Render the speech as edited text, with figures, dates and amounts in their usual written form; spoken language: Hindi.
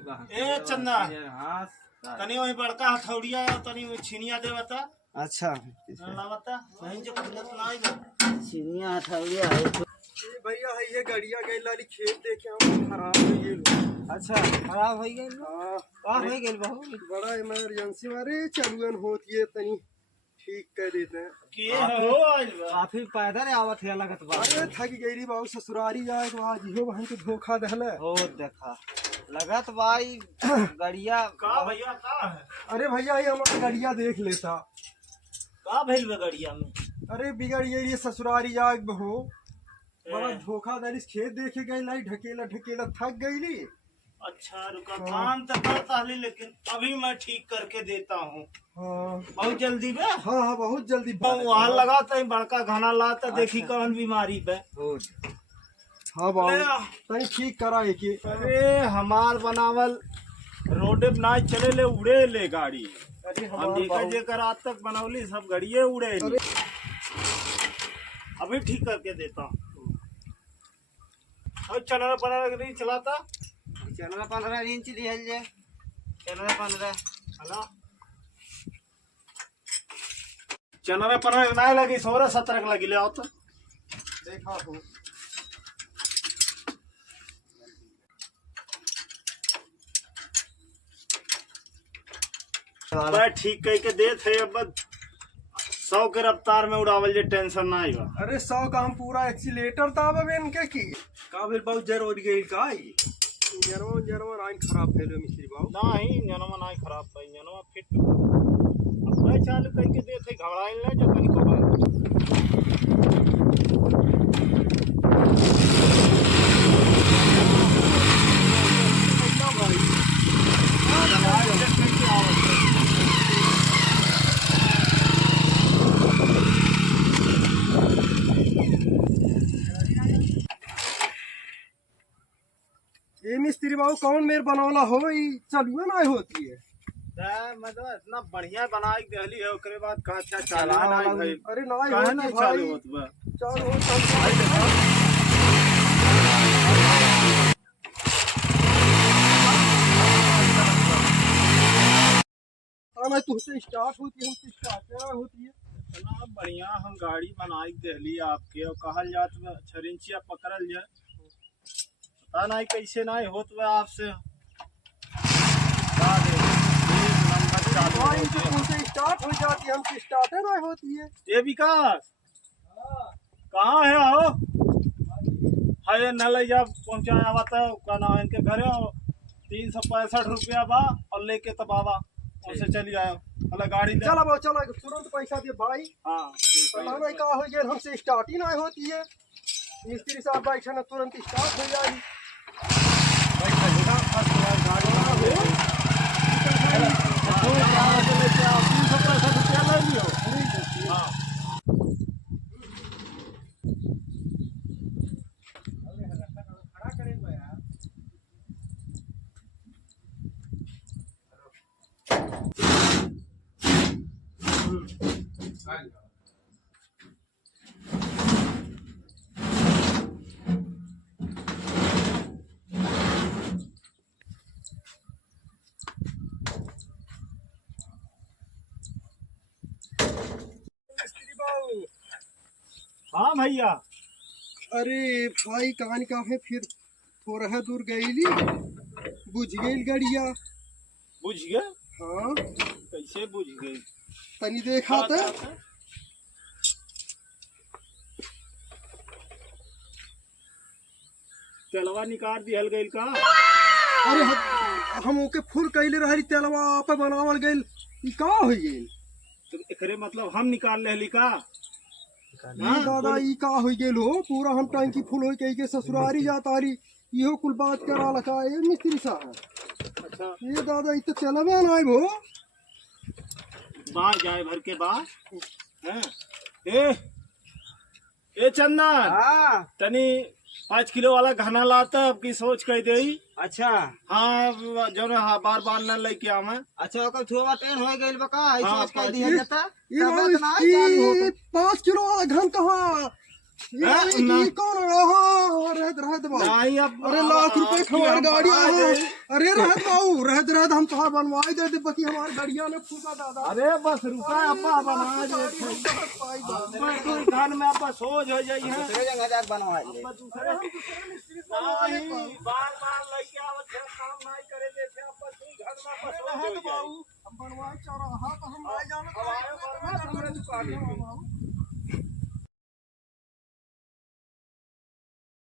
ए चंदा तनी वही बड़का हथौड़िया तनी छिनिया दे बता। अच्छा ना बता नहीं जो खुलत ना आएगा चिड़िया हथौड़िया है भैया है ये गड़िया गई लाली खेत देखे हम खराब हो गई। अच्छा खराब हो गई हाँ का हो गई बहुत बड़ा इमरजेंसी मारे चलुअन होती है तनी ठीक कर देते हैं। के हो आज काफी पैदल आवत है लगत बा। अरे थक गई बाबू ससुरारी जाए तो आज इहो बहन के धोखा दहले हो देखा लगत भाई गड़िया का भैया का है। अरे भैया ये हमारा गड़िया देख लेता का भइल बे गड़िया में। अरे बिगड़ गई ससुरारी जाए बहू बड़ा धोखा दरिस खेत देखे गई लाई ढकेला ढकेला थक गई। अच्छा रुका काम तो करता है लेकिन अभी मैं ठीक करके देता हूँ। हाँ बहुत जल्दी बे। हाँ हाँ बहुत जल्दी वहाँ लगाता है बड़का घाना लाता देखी कौन बीमारी पे। हाँ बाबू तनी ठीक करा के। अरे हमार बनावल रोडे ना चले ले उड़े ले गाड़ी। अरे हम जेकर आज तक बनौली सब गाड़िये उड़े ले। अभी ठीक करके देता हूँ। और चलना पड़ा नहीं चलाता चलना 15 इंच दिहल जाए चलना 15 हला चलना 15 नहीं लगी 16-17 लगी ले आओ तो देखा हो। ठीक कह के दे थे अब 100 के रफ्तार में उड़ावल जे टेंशन ना आएगा। अरे 100 का हम पूरा एक्सीलेटर ताबा में इनके की का फिर बहुत जर उड़ गई का इंजनवा लाइन खराब फैले मिस्त्री बाबू नहीं इंजनवा नहीं खराब था इंजनवा फिट अब मैं चालू कह के दे थे घबराई ना जो तनिको ये मिस्त्री बाबू कौन मेर बनौला हो चलुए ना होती है। मतलब इतना बढ़िया बनाई दहली है उसके बाद कहा क्या चाला नहीं भाई। अरे ना काहे नहीं चालू होत बा मैं तुझसे स्टार्ट होती है स्टार्ट होती है। इतना बढ़िया हम गाड़ी बनाई दहली आपके और कहल जात में छरिंचिया पकड़ल जाए पता नहीं कैसे नहीं होत बा आपसे स्टार्ट हो जाती है हमसे स्टार्ट ना होती है। ये विकास कहाँ है हो हाय नल जब पहुँचाया बता का नाम इनके घरे 365 रुपया बा और लेके तब आवा उनसे चली आयो अल्लाह गाड़ी चला बाबू चला तुरंत पैसा दे भाई। हाँ पता नहीं कहा हो गया हमसे स्टार्ट ही ना होती है। मिस्त्री साहब बैठे ना तुरंत स्टार्ट हो जाएगी। हाँ भैया। अरे भाई कहानी का है फिर थोड़ा दूर गईली बुझ गई गड़िया। बुझ गए। हाँ कैसे बुझ गई तनी देखा था तेलवा निकाल दिहल गई का। अरे हम ओके फुल कैले रही तेलवा आप बनावल गई ई का हो गई तो एकरे मतलब हम निकाल लेली का। दादा ई का हो गई हो पूरा हम टंकी फुल हो के ससुरारी जातारी इहो कुल बात करा लगा ए मिस्त्री साहब। अच्छा ये दादा ई तो चलबे ना भो बाहर जाए भर के बाहर हैं। ए चंदन हाँ तनी 5 किलो वाला घना लाता अब की सोच कह दे। अच्छा हाँ जो हाँ बार बार न लेके आवे। अच्छा ओकर थोड़ा ट्रेन हो गइल बा का हाँ, सोच के दिया जाता ये 5 किलो वाला घन कहाँ ये कौन रहा रहत बाबू नहीं अब अरे लाख रुपए हमारी गाड़ी अरे रहत बाबू रहत हम तोहार बनवाई दे बकी हमारी गाड़िया में फूका दादा अरे बस रुका अब्बा बना दे घर में अब सोच हो जाई है दूसरे जगह जाके बनवा ले दूसरे नहीं बार बार लेके आवत है काम नहीं करे देते अब तू घर में सोच हो जाई हम बनवाई चाह रहा हम नहीं जाना हमारे घर में दुकान है